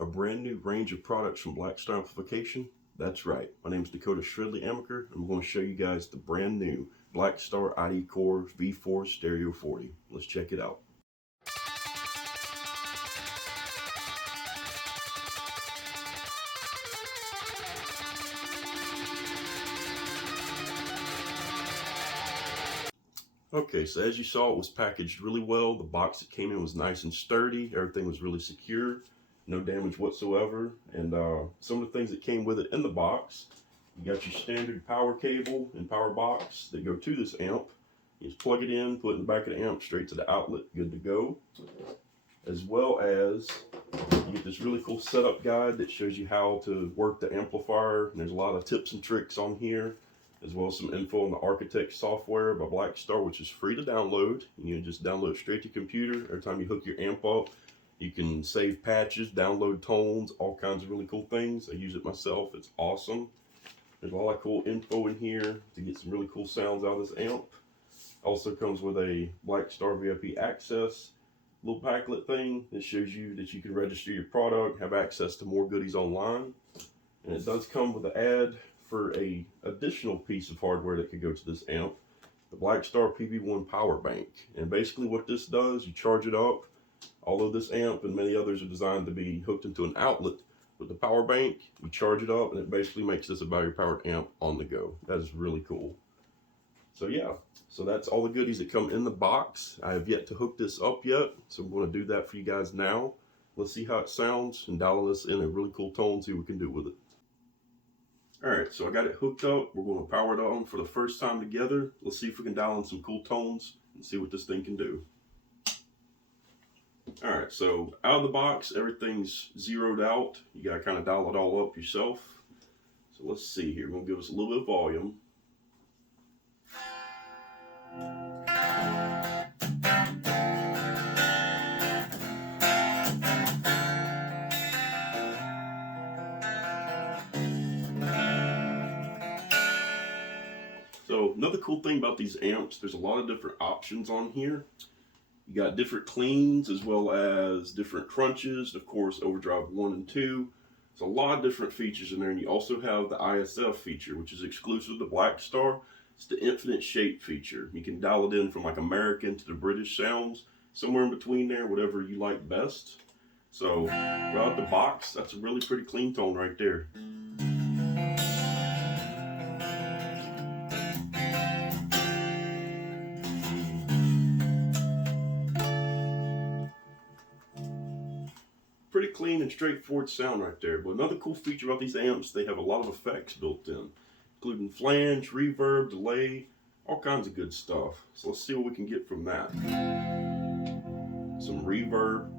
A brand new range of products from Blackstar Amplification? That's right. My name is Dakota Shredley Amaker, and I'm going to show you guys the brand new Blackstar ID Core V4 Stereo 40. Let's check it out. Okay, so as you saw, it was packaged really well. The box it came in was nice and sturdy. Everything was really secure. No damage whatsoever. And some of the things that came with it in the box, you got your standard power cable and power box that go to this amp. You just plug it in, put it in the back of the amp, straight to the outlet, good to go. As well as you get this really cool setup guide that shows you how to work the amplifier. And there's a lot of tips and tricks on here, as well as some info on the Architect software by Blackstar, which is free to download. You can just download it straight to your computer. Every time you hook your amp up, you can save patches, download tones, all kinds of really cool things. I use it myself. It's awesome. There's a lot of cool info in here to get some really cool sounds out of this amp. Also comes with a Blackstar VIP access little packlet thing that shows you that you can register your product, have access to more goodies online. And it does come with an ad for a additional piece of hardware that could go to this amp, the Blackstar PB1 power bank. And basically what this does, you charge it up. Although this amp and many others are designed to be hooked into an outlet, with the power bank, you charge it up and it basically makes this a battery powered amp on the go. That is really cool. So yeah, so that's all the goodies that come in the box. I have yet to hook this up yet, so I'm going to do that for you guys now. Let's see how it sounds and dial this in a really cool tone, see what we can do with it. Alright, so I got it hooked up. We're going to power it on for the first time together. Let's see if we can dial in some cool tones and see what this thing can do. Alright, so out of the box, everything's zeroed out. You got to kind of dial it all up yourself. So let's see here. We're going to give us a little bit of volume. So another cool thing about these amps, there's a lot of different options on here. You got different cleans as well as different crunches, of course overdrive 1 and 2. There's a lot of different features in there, and you also have the ISF feature, which is exclusive to Blackstar. It's the infinite shape feature. You can dial it in from like American to the British sounds, somewhere in between there, whatever you like best. So right out the box, that's a really pretty clean tone right there. Pretty clean and straightforward sound right there. But another cool feature about these amps, they have a lot of effects built in, including flange, reverb, delay, all kinds of good stuff. So let's see what we can get from that. Some reverb.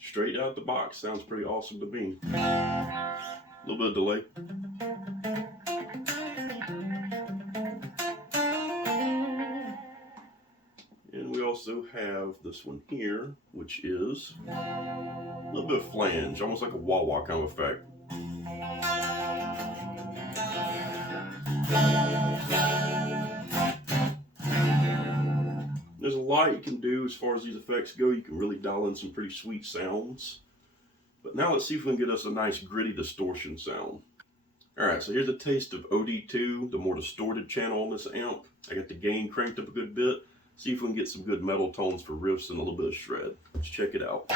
Straight out the box, sounds pretty awesome to me. A little bit of delay. And we also have this one here, which is a little bit of flange, almost like a wah-wah kind of effect. There's a lot you can do as far as these effects go. You can really dial in some pretty sweet sounds. But now let's see if we can get us a nice gritty distortion sound. Alright, so here's a taste of OD2, the more distorted channel on this amp. I got the gain cranked up a good bit. See if we can get some good metal tones for riffs and a little bit of shred. Let's check it out.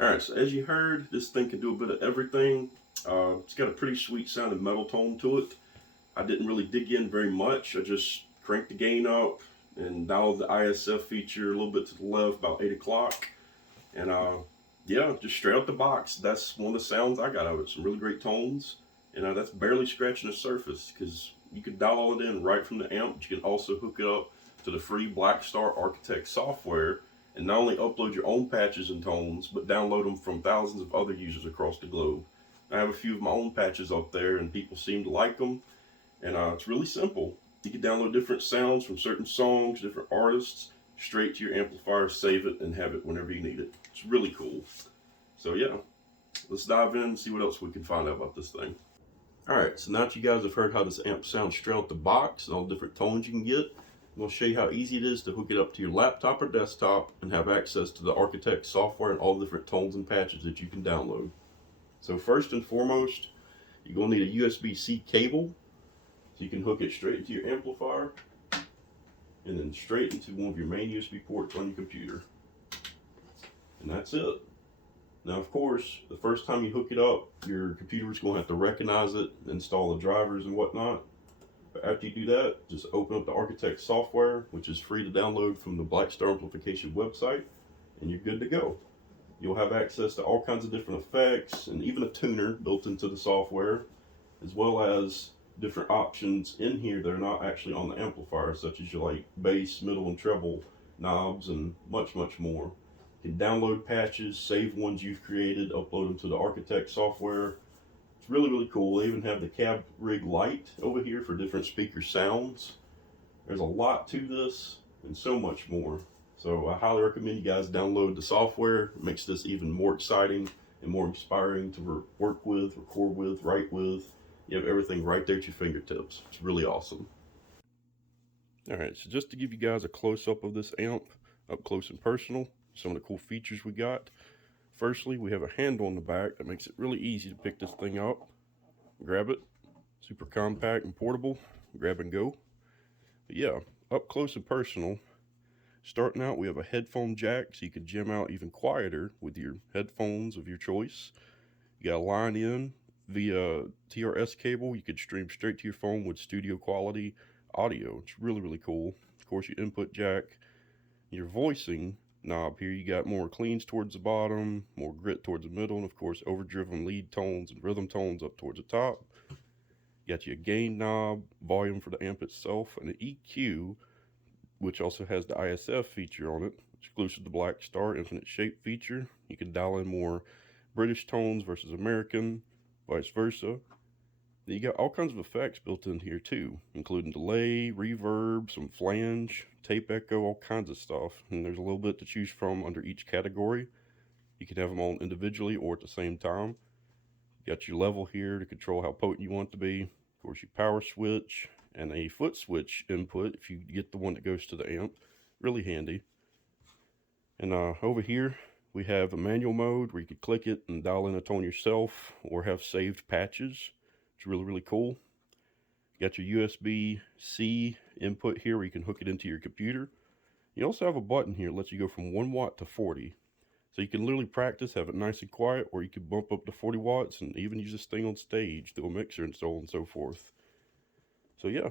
Alright, so as you heard, this thing can do a bit of everything. It's got a pretty sweet sounding metal tone to it. I didn't really dig in very much. I just crank the gain up and dial the ISF feature a little bit to the left, about 8 o'clock. And yeah, just straight out the box, that's one of the sounds I got out of it. Some really great tones. And that's barely scratching the surface, because you can dial it in right from the amp, but you can also hook it up to the free Blackstar Architect software and not only upload your own patches and tones, but download them from thousands of other users across the globe. I have a few of my own patches up there and people seem to like them. And it's really simple. You can download different sounds from certain songs, different artists, straight to your amplifier, save it, and have it whenever you need it. It's really cool. So yeah, let's dive in and see what else we can find out about this thing. Alright, so now that you guys have heard how this amp sounds straight out the box and all the different tones you can get, I'm going to show you how easy it is to hook it up to your laptop or desktop and have access to the Architect software and all the different tones and patches that you can download. So first and foremost, you're going to need a USB-C cable, so you can hook it straight into your amplifier and then straight into one of your main USB ports on your computer. And that's it. Now, of course, the first time you hook it up, your computer is going to have to recognize it, install the drivers and whatnot. But after you do that, just open up the Architect software, which is free to download from the Blackstar Amplification website, and you're good to go. You'll have access to all kinds of different effects and even a tuner built into the software, as well as different options in here that are not actually on the amplifier, such as your bass, middle, and treble knobs, and much, much more. You can download patches, save ones you've created, upload them to the Architect software. It's really, really cool. They even have the cab rig light over here for different speaker sounds. There's a lot to this and so much more. So I highly recommend you guys download the software. It makes this even more exciting and more inspiring to work with, record with, write with. You have everything right there at your fingertips. It's really awesome. Alright, so just to give you guys a close-up of this amp, up close and personal, some of the cool features we got. Firstly, we have a handle on the back that makes it really easy to pick this thing up, grab it, super compact and portable, grab and go. But yeah, up close and personal, starting out we have a headphone jack so you can jam out even quieter with your headphones of your choice. You got a line in via TRS cable. You could stream straight to your phone with studio quality audio. It's really, really cool. Of course, your input jack, your voicing knob here, you got more cleans towards the bottom, more grit towards the middle, and of course overdriven lead tones and rhythm tones up towards the top. You got your gain knob, volume for the amp itself, and an EQ, which also has the ISF feature on it, exclusive to Blackstar infinite shape feature. You can dial in more British tones versus American, vice versa. Then you got all kinds of effects built in here too, including delay, reverb, some flange, tape echo, all kinds of stuff. And there's a little bit to choose from under each category. You can have them all individually or at the same time. You got your level here to control how potent you want it to be. Of course, your power switch and a foot switch input if you get the one that goes to the amp. Really handy. And over here we have a manual mode where you could click it and dial in a tone yourself or have saved patches. It's really, really cool. You got your USB-C input here where you can hook it into your computer. You also have a button here that lets you go from 1 watt to 40. So you can literally practice, have it nice and quiet, or you can bump up to 40 watts and even use this thing on stage through a mixer and so on and so forth. So yeah,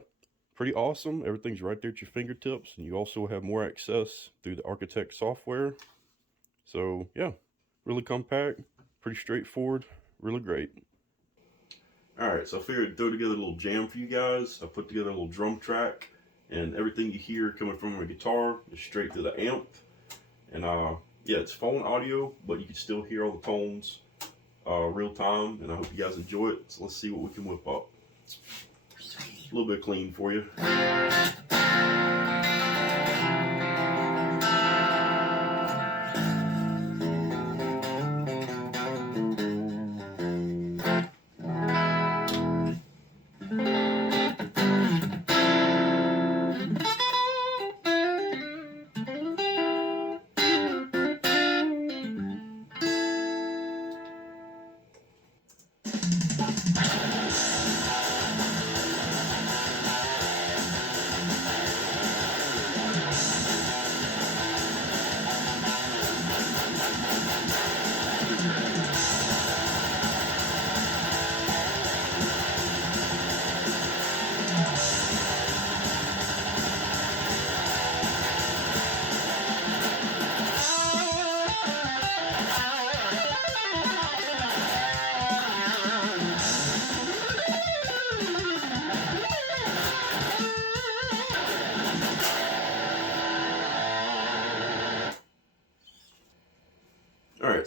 pretty awesome. Everything's right there at your fingertips, and you also have more access through the Architect software. So yeah, really compact, pretty straightforward, really great. Alright, so I figured I'd throw together a little jam for you guys. I put together a little drum track, and everything you hear coming from my guitar is straight to the amp. And yeah, it's phone audio, but you can still hear all the tones real time, and I hope you guys enjoy it. So let's see what we can whip up. A little bit clean for you.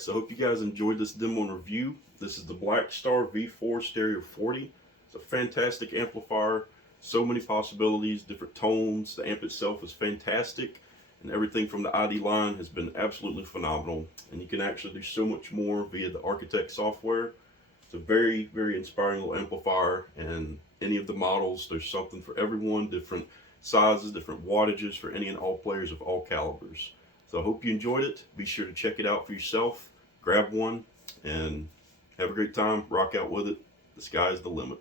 Alright, so I hope you guys enjoyed this demo and review. This is the Blackstar V4 Stereo 40. It's a fantastic amplifier, so many possibilities, different tones. The amp itself is fantastic, and everything from the ID line has been absolutely phenomenal. And you can actually do so much more via the Architect software. It's a very, very inspiring little amplifier, and any of the models, there's something for everyone, different sizes, different wattages for any and all players of all calibers. So I hope you enjoyed it. Be sure to check it out for yourself, grab one, and have a great time. Rock out with it. The sky's the limit.